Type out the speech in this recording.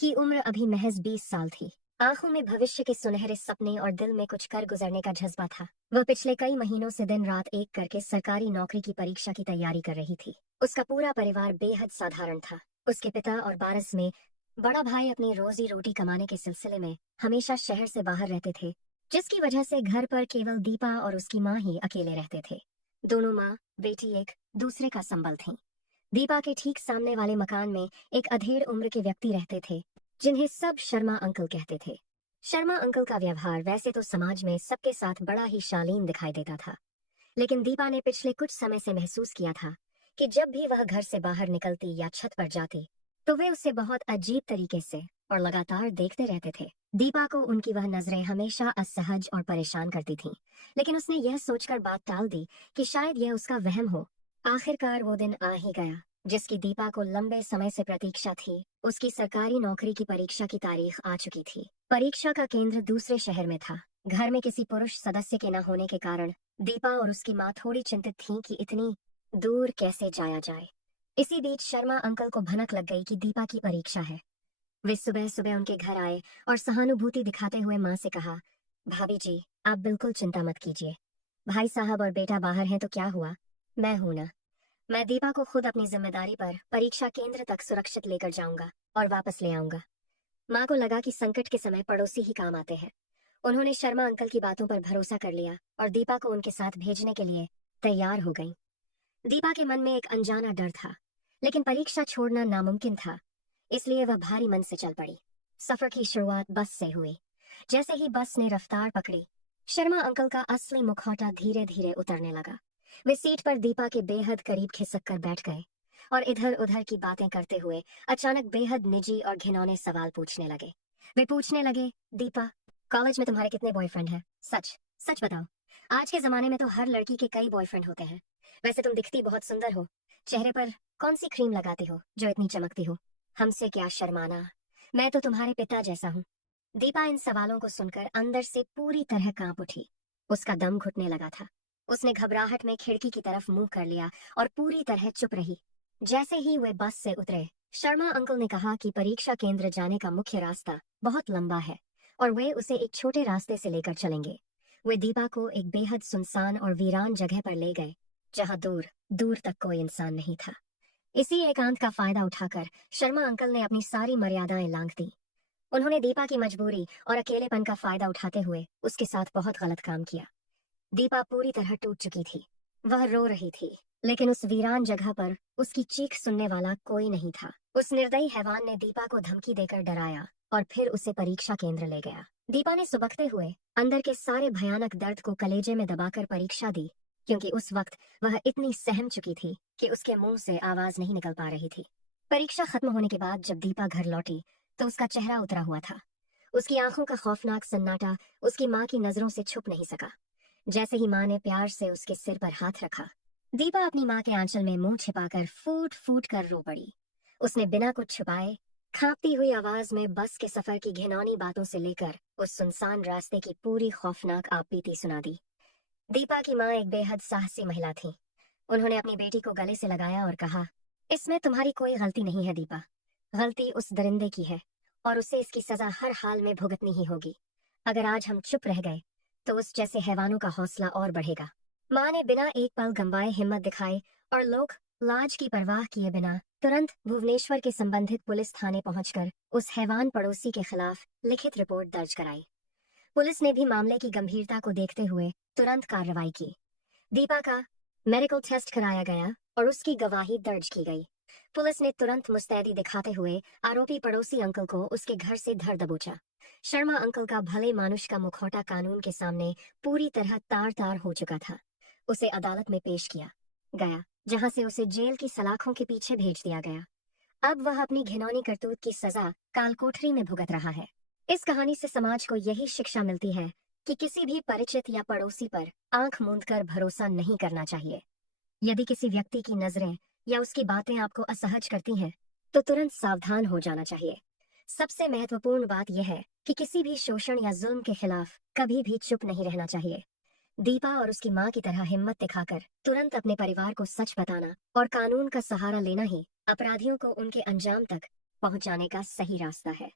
की उम्र अभी महज 20 साल थी। आंखों में भविष्य के सुनहरे सपने और दिल में कुछ कर गुजरने का जज्बा था। वह पिछले कई महीनों से दिन रात एक करके सरकारी नौकरी की परीक्षा की तैयारी कर रही थी। उसका पूरा परिवार बेहद साधारण था। उसके पिता और बारस में बड़ा भाई अपनी रोजी रोटी कमाने के सिलसिले में हमेशा शहर से बाहर रहते थे, जिसकी वजह से घर पर केवल दीपा और उसकी माँ ही अकेले रहते थे। दोनों माँ बेटी एक दूसरे का संबल थीं। दीपा के ठीक सामने वाले मकान में एक अधेड़ उम्र के व्यक्ति रहते थे, जिन्हें सब शर्मा अंकल कहते थे। शर्मा अंकल का व्यवहार वैसे तो समाज में सबके साथ बड़ा ही शालीन दिखाई देता था, लेकिन दीपा ने पिछले कुछ समय से महसूस किया था कि जब भी वह घर से बाहर निकलती या छत पर जाती, तो वे उसे बहुत अजीब तरीके से और लगातार देखते रहते थे। दीपा को उनकी वह नजरें हमेशा असहज और परेशान करती थीं, लेकिन उसने यह सोचकर बात टाल दी कि शायद यह उसका वहम हो। आखिरकार वो दिन आ ही गया जिसकी दीपा को लंबे समय से प्रतीक्षा थी। उसकी सरकारी नौकरी की परीक्षा की तारीख आ चुकी थी। परीक्षा का केंद्र दूसरे शहर में था। घर में किसी पुरुष सदस्य के न होने के कारण दीपा और उसकी माँ थोड़ी चिंतित थीं कि इतनी दूर कैसे जाया जाए। इसी बीच शर्मा अंकल को भनक लग गई कि दीपा की परीक्षा है। वे सुबह सुबह उनके घर आए और सहानुभूति दिखाते हुए माँ से कहा, भाभी जी, आप बिल्कुल चिंता मत कीजिए। भाई साहब और बेटा बाहर हैं तो क्या हुआ, मैं हूं ना। मैं दीपा को खुद अपनी जिम्मेदारी पर परीक्षा केंद्र तक सुरक्षित लेकर जाऊंगा और वापस ले आऊंगा। माँ को लगा कि संकट के समय पड़ोसी ही काम आते हैं। उन्होंने शर्मा अंकल की बातों पर भरोसा कर लिया और दीपा को उनके साथ भेजने के लिए तैयार हो गईं। दीपा के मन में एक अनजाना डर था, लेकिन परीक्षा छोड़ना नामुमकिन था, इसलिए वह भारी मन से चल पड़ी। सफर की शुरुआत बस से हुई। जैसे ही बस ने रफ्तार पकड़ी, शर्मा अंकल का असली मुखौटा धीरे धीरे उतरने लगा। वे सीट पर दीपा के बेहद करीब खिसक कर बैठ गए और इधर उधर की बातें करते हुए अचानक बेहद निजी और घिनौने सवाल पूछने लगे। वे पूछने लगे, दीपा, कॉलेज में तुम्हारे कितने बॉयफ्रेंड हैं? सच सच बताओ। आज के जमाने में तो हर लड़की के कई बॉयफ्रेंड होते हैं। वैसे तुम दिखती बहुत सुंदर हो। चेहरे पर कौन सी क्रीम लगाती हो जो इतनी चमकती हो? हमसे क्या शर्माना, मैं तो तुम्हारे पिता जैसा हूँ। दीपा इन सवालों को सुनकर अंदर से पूरी तरह कांप उठी। उसका दम घुटने लगा था। उसने घबराहट में खिड़की की तरफ मुंह कर लिया और पूरी तरह चुप रही। जैसे ही वे बस से उतरे, शर्मा अंकल ने कहा कि परीक्षा केंद्र जाने का मुख्य रास्ता बहुत लंबा है और वे उसे एक छोटे रास्ते से लेकर चलेंगे। वे दीपा को एक बेहद सुनसान और वीरान जगह पर ले गए, जहां दूर दूर तक कोई इंसान नहीं था। इसी एकांत का फायदा उठाकर शर्मा अंकल ने अपनी सारी मर्यादाएं लांघ दी। उन्होंने दीपा की मजबूरी और अकेलेपन का फायदा उठाते हुए उसके साथ बहुत गलत काम किया। दीपा पूरी तरह टूट चुकी थी। वह रो रही थी, लेकिन उस वीरान जगह पर उसकी चीख सुनने वाला कोई नहीं था। उस निर्दयी हैवान ने दीपा को धमकी देकर डराया और फिर उसे परीक्षा केंद्र ले गया। दीपा ने सुबकते हुए अंदर के सारे भयानक दर्द को कलेजे में दबाकर परीक्षा दी, क्योंकि उस वक्त वह इतनी सहम चुकी थी कि उसके मुंह से आवाज नहीं निकल पा रही थी। परीक्षा खत्म होने के बाद जब दीपा घर लौटी तो उसका चेहरा उतरा हुआ था। उसकी आंखों का खौफनाक सन्नाटा उसकी माँ की नजरों से छुप नहीं सका। जैसे ही माँ ने प्यार से उसके सिर पर हाथ रखा, दीपा अपनी माँ के आंचल में मुंह छिपाकर फूट फूट कर रो पड़ी। उसने बिना कुछ छुपाए कांपती हुई आवाज में बस के सफर की घिनौनी बातों से लेकर उस सुनसान रास्ते की पूरी खौफनाक आपबीती सुना दी। दीपा की माँ एक बेहद साहसी महिला थी। उन्होंने अपनी बेटी को गले से लगाया और कहा, इसमें तुम्हारी कोई गलती नहीं है दीपा। गलती उस दरिंदे की है और उसे इसकी सजा हर हाल में भुगतनी ही होगी। अगर आज हम चुप रह गए तो उस जैसे हैवानों का हौसला और बढ़ेगा। माँ ने बिना एक पल गंवाए हिम्मत दिखाई और लोग लाज की परवाह किए बिना तुरंत भुवनेश्वर के संबंधित पुलिस थाने पहुंचकर उस हैवान पड़ोसी के खिलाफ लिखित रिपोर्ट दर्ज कराई। पुलिस ने भी मामले की गंभीरता को देखते हुए तुरंत कार्रवाई की। दीपा का मेडिकल टेस्ट कराया गया और उसकी गवाही दर्ज की गई। पुलिस ने तुरंत मुस्तैदी दिखाते हुए आरोपी पड़ोसी अंकल को उसके घर से धर दबोचा। शर्मा अंकल का भले मानुष का मुखौटा कानून के सामने पूरी तरह तार तार हो चुका था। उसे अदालत में पेश किया गया, जहां से उसे जेल की सलाखों के पीछे भेज दिया गया। अब वह अपनी घिनौनी करतूत की सजा कालकोठरी में भुगत रहा है। इस कहानी से समाज को यही शिक्षा मिलती है कि किसी भी परिचित या पड़ोसी पर आंख मूंद कर भरोसा नहीं करना चाहिए। यदि किसी व्यक्ति की नजरें या उसकी बातें आपको असहज करती हैं, तो तुरंत सावधान हो जाना चाहिए। सबसे महत्वपूर्ण बात यह है कि किसी भी शोषण या जुल्म के खिलाफ कभी भी चुप नहीं रहना चाहिए। दीपा और उसकी माँ की तरह हिम्मत दिखाकर तुरंत अपने परिवार को सच बताना और कानून का सहारा लेना ही अपराधियों को उनके अंजाम तक पहुंचाने का सही रास्ता है।